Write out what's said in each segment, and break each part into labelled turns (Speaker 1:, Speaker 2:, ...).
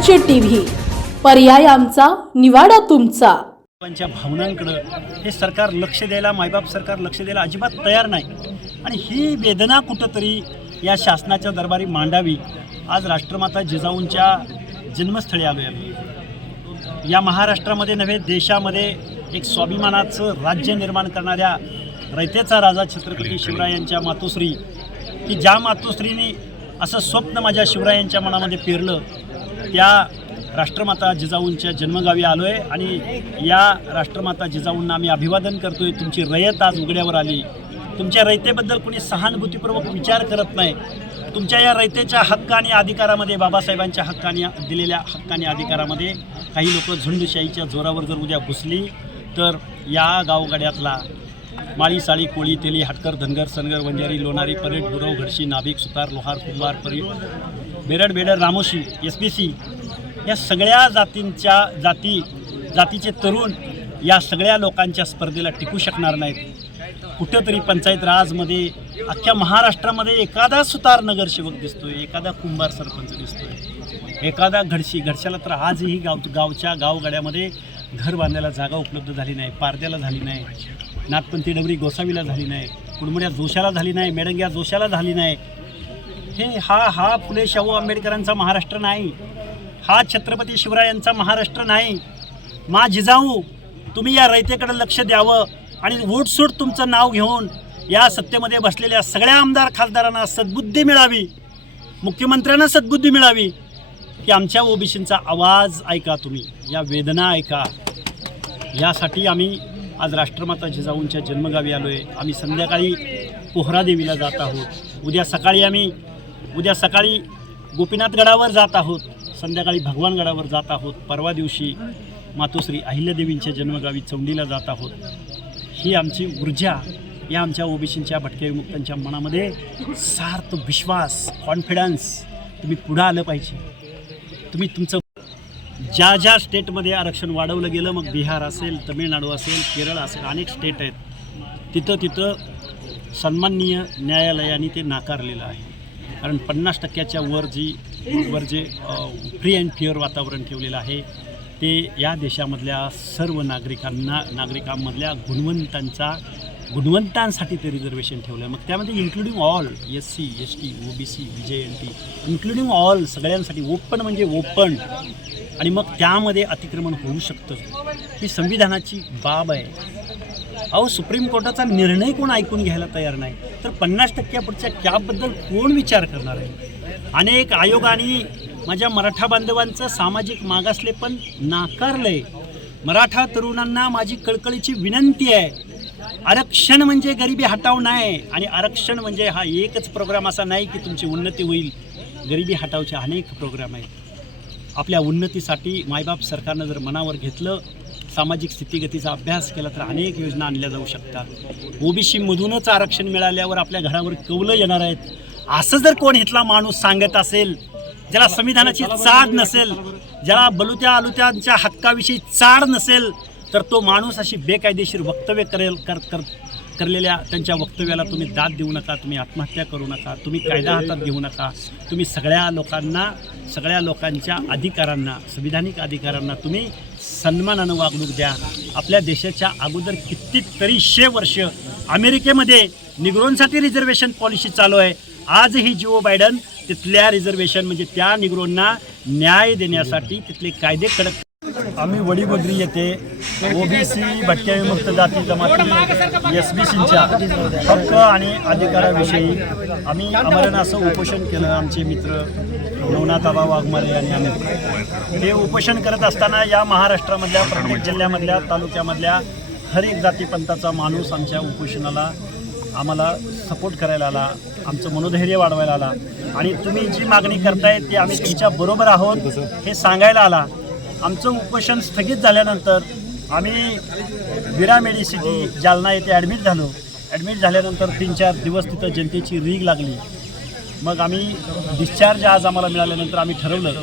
Speaker 1: स्वराज्य टीव्ही. पर्याय आमचा निवाडा तुमचा.
Speaker 2: लोकांच्या भावनांकडं हे सरकार लक्ष द्यायला मायबाप सरकार लक्ष द्यायला अजिबात तयार नाही. आणि ही वेदना कुठंतरी या शासनाच्या दरबारी मांडावी आज राष्ट्रमाता जिजाऊंच्या जन्मस्थळी आलो आहे या महाराष्ट्रामध्ये नव्हे देशामध्ये एक स्वाभिमानाचं राज्य निर्माण करणाऱ्या रयतेचा राजा छत्रपती शिवरायांच्या मातोश्री की ज्या मातोश्रीने असं स्वप्न माझ्या शिवरायांच्या मनामध्ये पेरलं त्या राष्ट्रमाता जिजाऊंच्या जन्मगावी आलो आहे आणि या राष्ट्रमाता जिजाऊंना आम्ही अभिवादन करतो आहे तुमची रयत आज उघड्यावर आली. तुमच्या रयतेबद्दल कोणी सहानुभूतीपूर्वक विचार करत नाही. तुमच्या या रयतेच्या हक्क आणि अधिकारामध्ये बाबासाहेबांच्या हक्काने दिलेल्या हक्काने अधिकारामध्ये काही लोक झुंडशाहीच्या जोरावर जर उद्या घुसली तर या गावगाड्यातला माळी साळी कोळी तेली हटकर धनगर सनगर वंजारी लोणारी परेड गुरव घडशी नाभिक सुतार लोहार कुंभार परी बेरड बेडर रामोशी एस पी सी या सगळ्या जातींच्या जाती जातीचे तरुण या सगळ्या लोकांच्या स्पर्धेला टिकू शकणार नाहीत. कुठंतरी पंचायत राजमध्ये अख्ख्या महाराष्ट्रामध्ये एखादा सुतार नगरसेवक दिसतोय एखादा कुंभार सरपंच दिसतोय एखादा घडशी घडशाला तर आजही गाव गावच्या गावगाड्यामध्ये घर बांधायला जागा उपलब्ध झाली नाही पारद्याला झाली नाही नाथपंथी डबरी गोसावीला झाली नाही कुडमुड्या जोशाला झाली नाही मेडंग्या जोशाला झाली नाही हे हा हा फुले शाहू आंबेडकरांचा महाराष्ट्र नाही. हा छत्रपती शिवरायांचा महाराष्ट्र नाही. मा जिजाऊ तुम्ही या रयतेकडे लक्ष द्यावं आणि वोटसूट तुमचं नाव घेऊन या सत्तेमध्ये बसलेल्या सगळ्या आमदार खासदारांना सद्बुद्धी मिळावी मुख्यमंत्र्यांना सद्बुद्धी मिळावी की आमच्या ओबीसींचा आवाज ऐका तुम्ही या वेदना ऐका. यासाठी आम्ही आज राष्ट्रमाता जिजाऊंच्या जन्मगावी आलो आहे आम्ही संध्याकाळी पोहरादेवीला जात आहोत. उद्या सकाळी आम्ही उद्या सकाळी गोपीनाथ गडावर जात आहोत संध्याकाळी भगवान गडावर जात आहोत परवा दिवशी मातोश्री अहिल्यादेवींच्या जन्मगावी चौंडीला जात आहोत. ही आमची ऊर्जा या आमच्या ओबीसींच्या भटके विमुक्तांच्या मनामध्ये सार्थ विश्वास कॉन्फिडन्स तुम्ही पुढं आलं पाहिजे. तुम्ही तुमचं ज्या ज्या स्टेटमध्ये आरक्षण वाढवलं गेलं मग बिहार असेल तमिळनाडू असेल केरळ असेल अनेक स्टेट आहेत. तिथं तिथं सन्माननीय न्यायालयाने ते नाकारलेलं आहे. कारण पन्नास टक्क्याच्या वर जी वर जे फ्री अँड फिअर वातावरण ठेवलेलं आहे ते या देशामधल्या सर्व नागरिकांना नागरिकांमधल्या गुणवंतांचा गुणवंतांसाठी ते रिझर्वेशन ठेवलं आहे मग त्यामध्ये including all S C S T O B C B J N T including all सगळ्यांसाठी ओपन म्हणजे ओपन आणि मग त्यामध्ये अतिक्रमण होऊ शकतं. ही संविधानाची बाब आहे. अहो सुप्रीम कोर्टाचा निर्णय कोण ऐकून घ्यायला तयार नाही? तर पन्नास टक्क्यापुढच्या कॅबबद्दल कोण विचार करणार आहे? अनेक आयोगाने माझ्या मराठा बांधवांचं सामाजिक मागासले पण नाकारलंय. मराठा तरुणांना माझी कळकळीची विनंती आहे. आरक्षण म्हणजे गरिबी हटाव नाही आणि आरक्षण म्हणजे हा एकच प्रोग्राम असा नाही की तुमची उन्नती होईल. गरिबी हटावचे अनेक प्रोग्राम आहेत. आपल्या उन्नतीसाठी मायबाप सरकारनं जर मनावर घेतलं सामाजिक स्थितीगतीचा अभ्यास केला तर अनेक योजना आणल्या जाऊ शकतात. ओबीसीमधूनच आरक्षण मिळाल्यावर आपल्या घरावर कौलं येणार आहेत. असं जर कोण इथला माणूस सांगत असेल ज्याला संविधानाची चाड नसेल ज्याला बलुत्या आलुत्यांच्या हक्काविषयी चाड नसेल तर तो माणूस अशी बेकायदेशीर वक्तव्य करेल कर कर करलेल्या त्यांच्या वक्तव्याला तुम्ही दाद देऊ नका तुम्ही आत्महत्या करू नका तुम्ही कायदा हातात घेऊ नका. तुम्ही सगळ्या लोकांना सगळ्या लोकांच्या अधिकारांना संविधानिक अधिकारांना तुम्ही सन्मानानं वागणूक द्या. आपल्या देशाच्या अगोदर कितीतरी शे वर्ष अमेरिकेमध्ये निग्रोंसाठी रिझर्वेशन पॉलिसी चालू आहे. आजही जिओ बायडन तिथल्या रिझर्वेशन म्हणजे त्या निग्रोंना न्याय देण्यासाठी तिथले कायदे कडक आम्ही वडीगोद्री येथे ओबीसी भटक्या विमुक्त जाती जमाती एस बी सीच्या हक्क आणि अधिकाराविषयी आम्ही आमरण असं उपोषण केलं. आमचे मित्र नवनाथाबा वाघमारे आणि आम्ही. हे उपोषण करत असताना या महाराष्ट्रामधल्या प्रत्येक जिल्ह्यामधल्या तालुक्यामधल्या हर एक जातीपंथाचा माणूस आमच्या उपोषणाला आम्हाला सपोर्ट करायला आला. आमचं मनोधैर्य वाढवायला आला. आणि तुम्ही जी मागणी करताय ती आम्ही तुमच्या बरोबर आहोत हे सांगायला आला. आमचं उपोषण स्थगित झाल्यानंतर आम्ही विरा मेडिसिटी जालना येथे ॲडमिट झालो. ॲडमिट झाल्यानंतर तीन चार दिवस तिथं जनतेची रीग लागली. मग आम्ही डिस्चार्ज आज आम्हाला मिळाल्यानंतर आम्ही ठरवलं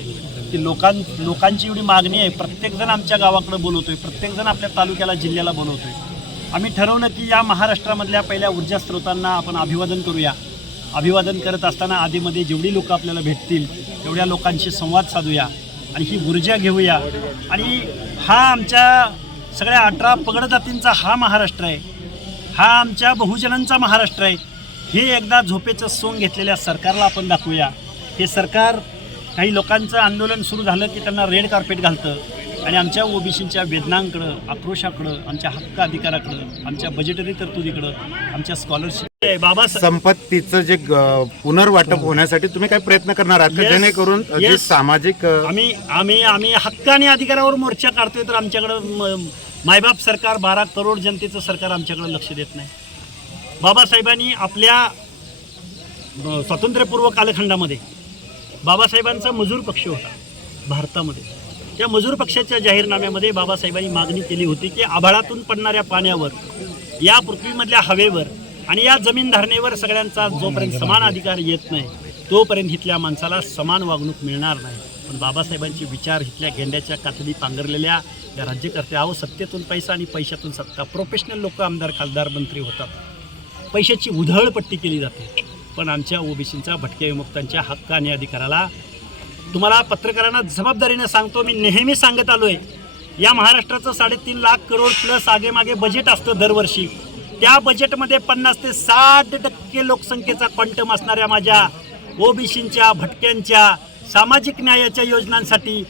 Speaker 2: की लोकां लोकांची एवढी मागणी आहे. प्रत्येकजण आमच्या गावाकडे आहे प्रत्येकजण आपल्या तालुक्याला जिल्ह्याला बोलवतो आहे आम्ही ठरवलं की या महाराष्ट्रामधल्या पहिल्या ऊर्जा स्रोतांना आपण अभिवादन करूया. अभिवादन करत असताना आधीमध्ये जेवढी लोकं आपल्याला भेटतील तेवढ्या लोकांशी संवाद साधूया. आणि ही ऊर्जा घेऊया. आणि हा आमच्या सगळ्या अठरा पगड जातींचा हा महाराष्ट्र आहे. हा आमच्या बहुजनांचा महाराष्ट्र आहे. हे एकदा झोपेचं सोंग घेतलेल्या सरकारला आपण दाखवूया. हे सरकार काही लोकांचं आंदोलन सुरू झालं की त्यांना रेड कार्पेट घालतं. आणि आमच्या ओबीसीच्या वेदनांकडं आक्रोशाकडं आमच्या हक्क अधिकाराकडं आमच्या बजेटरी तरतुदीकडं आमच्या स्कॉलरशिप बाबा
Speaker 3: संपत्तीचं जे पुनर्वाटप होण्यासाठी तुम्ही काय प्रयत्न करणार आहात का
Speaker 2: Yes.
Speaker 3: जेणेकरून अ, जे
Speaker 2: Yes.
Speaker 3: सामाजिक अ,
Speaker 2: आम्ही आम्ही आम्ही हक्क आणि अधिकारावर मोर्चा काढतोय तर आमच्याकडं म- मायबाप सरकार बारा करोड जनतेचं सरकार आमच्याकडं लक्ष देत नाही बाबासाहेबांनी आपल्या अ, स्वातंत्र्यपूर्व कालखंडामध्ये बाबासाहेबांचा मजूर पक्ष होता भारतामध्ये त्या मजूर पक्षाच्या जाहीरनाम्यामध्ये बाबासाहेबांनी मागणी केली होती की आभाळातून पडणाऱ्या पाण्यावर या पृथ्वीमधल्या हवेवर आणि या जमीन धारणेवर सगळ्यांचा जोपर्यंत समान अधिकार येत नाही तोपर्यंत इथल्या माणसाला समान वागणूक मिळणार नाही. पण बाबासाहेबांचे विचार इथल्या गेंड्याच्या कातडी पांघरलेल्या या राज्यकर्त्या आहो सत्तेतून पैसा आणि पैशातून सत्ता. प्रोफेशनल लोक आमदार खासदार मंत्री होतात. पैशाची उधळपट्टी केली जाते. पण आमच्या ओबीसींचा भटक्या विमुक्तांच्या हक्क आणि अधिकाराला तुम्हाला पत्रकारांना जबाबदारीने सांगतो मी नेहमी सांगत आलो आहे या महाराष्ट्राचं साडेतीन लाख करोड प्लस आगेमागे बजेट असतं दरवर्षी. त्या बजेटमध्ये पन्नास ते साठ टक्के लोकसंख्येचा क्वांटम असणाऱ्या माझ्या ओबीसींच्या भटक्यांच्या सामाजिक न्यायाच्या योजनांसाठी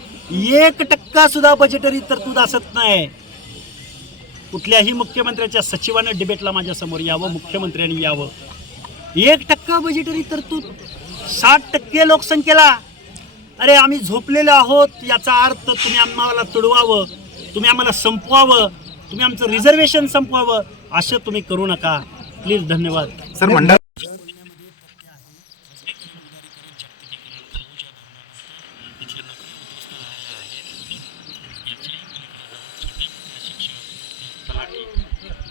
Speaker 2: एक टक्का सुद्धा बजेटरी तरतूद असत नाही. कुठल्याही मुख्यमंत्र्याच्या सचिवानं डिबेटला माझ्यासमोर यावं मुख्यमंत्र्यांनी यावं. एक टक्का बजेटरी तरतूद साठ टक्के लोकसंख्येला अरे आम्ही झोपलेलो आहोत याचा अर्थ तुम्ही आम्हाला तुडवावं तुम्ही आम्हाला संपवावं तुम्ही आमचं रिझर्वेशन संपवावं असं तुम्ही करू नका. प्लीज धन्यवाद.
Speaker 3: सर मंडळ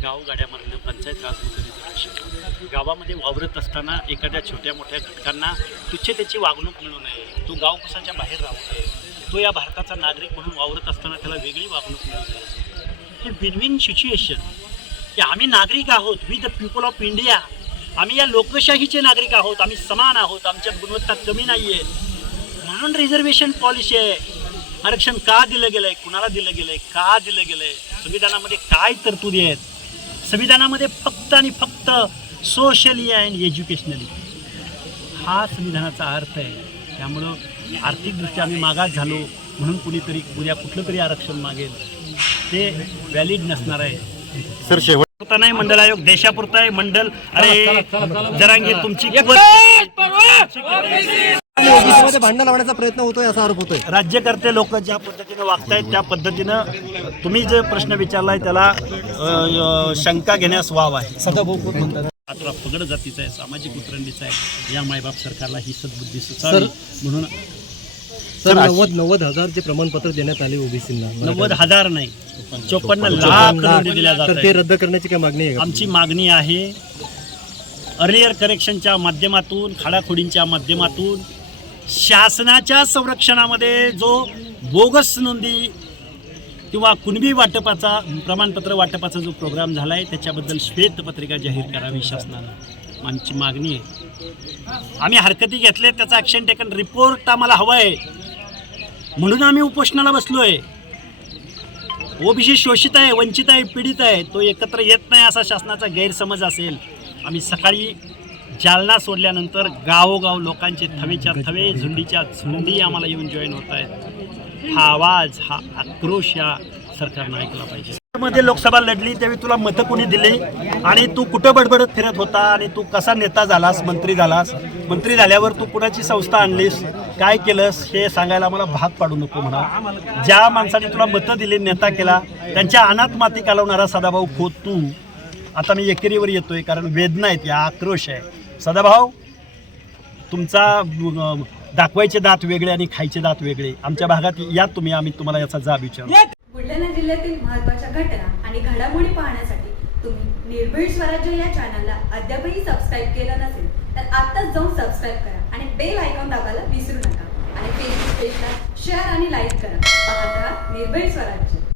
Speaker 2: गावगाड्यामधलं पंचायत राज रिझर्वेशन गावामध्ये वावरत असताना एखाद्या छोट्या मोठ्या घटकांना तुच्छतेची वागणूक मिळू नये. तो गाव कसाच्या बाहेर राहू नये. तो या भारताचा नागरिक म्हणून वावरत असताना त्याला वेगळी वागणूक मिळू नये. हे विन विन सिच्युएशन की आम्ही नागरिक आहोत. We the people of India आम्ही या लोकशाहीचे नागरिक आहोत. आम्ही समान आहोत. आमच्या गुणवत्ता कमी नाही आहे म्हणून रिझर्वेशन पॉलिसी आहे. आरक्षण का दिलं गेलं आहे कुणाला दिलं गेलं आहे का दिलं गेलं आहे संविधानामध्ये काय तरतुदी आहेत? संविधानामध्ये फक्त आणि फक्त सोशली अँड एज्युकेशनली हा संविधानाचा अर्थ आहे. त्यामुळं आर्थिकदृष्ट्या आम्ही मागास झालो म्हणून कुणीतरी उद्या कुठलं तरी आरक्षण मागेल ते व्हॅलिड नसणार आहे.
Speaker 3: सर शेवट
Speaker 2: पुरता नाही मंडल आयोग देशापुरता आहे. मंडल अरे जरांगी तुमची
Speaker 4: ओबीसीमध्ये भांडण लावण्याचा प्रयत्न होतोय असा आरोप होतोय.
Speaker 2: राज्यकर्ते लोक ज्या पद्धतीनं वागतायत त्या पद्धतीनं तुम्ही जे प्रश्न विचारलाय त्याला अ, अ, शंका घेण्यास वाव आहे. आता पगड जातीचा आहे सामाजिक उतरंडीचा आहे. या मायबाप सरकारला ही सद्बुद्धी सुचावी म्हणून
Speaker 4: सर नव्वद नव्वद हजार जे प्रमाणपत्र देण्यात आले ओबीसींना.
Speaker 2: नव्वद हजार नाही चोपन्न लाख नोंदी दिल्या जात
Speaker 4: तर ते. रद्द करण्याची काय मागणी आहे का?
Speaker 2: आमची मागणी आहे अर्लियर करेक्शनच्या माध्यमातून खाडाखोडींच्या माध्यमातून शासनाच्या संरक्षणामध्ये जो बोगस नोंदी किंवा कुणबी वाटपाचा प्रमाणपत्र वाटपाचा जो प्रोग्राम झाला आहे त्याच्याबद्दल श्वेतपत्रिका जाहीर करावी शासनानं. आमची मागणी आहे. आम्ही हरकती घेतले त्याचा ॲक्शन टेकन रिपोर्ट आम्हाला हवा आहे म्हणून आम्ही उपोषणाला बसलो आहे ओबीसी शोषित आहे वंचित आहे पीडित आहे तो एकत्र येत नाही असा शासनाचा गैरसमज असेल. आम्ही सकाळी जालना सोडल्यानंतर गावोगाव लोकांचे थवेच्या थवे झुंडीच्या झुंडी आम्हाला येऊन जॉईन होत आहेत हा आवाज हा आक्रोश या सरकारनं ऐकला पाहिजे. मध्ये लोकसभा लढली त्यावेळी तुला मतं कोणी दिली? आणि तू कुठं बडबडत फिरत होता? आणि तू कसा नेता झालास मंत्री झालास? मंत्री झाल्यावर तू कुणाची संस्था आणलीस? काय केलंस? हे सांगायला मला भाग पाडू नको म्हणा. ज्या माणसाने तुला मतं दिली नेता केला त्यांच्या अनाथ माती कालवणारा सदाभाऊ खोत तू आता मी एकेरीवर येतोय कारण वेदना आहेत या आक्रोश आहे. सदाभाऊ तुमचा दाखवायचे दात वेगळे आणि खायचे दात वेगळे. आमच्या भागात या तुम्ही आम्ही तुम्हाला याचा जाब विचारू.
Speaker 5: बुलढाणा जिल्ह्यातील महत्त्वाच्या घटना आणि घडामोडी पाहण्यासाठी तुम्ही निर्भीड स्वराज्य या चॅनलला अद्यापही सबस्क्राईब केलं नसेल तर आत्ताच जाऊन सबस्क्राईब करा आणि बेल आयकॉन दाबायला विसरू नका. आणि फेसबुक पेजला शेअर आणि लाईक करा. पाहत राहा निर्भीड स्वराज्य.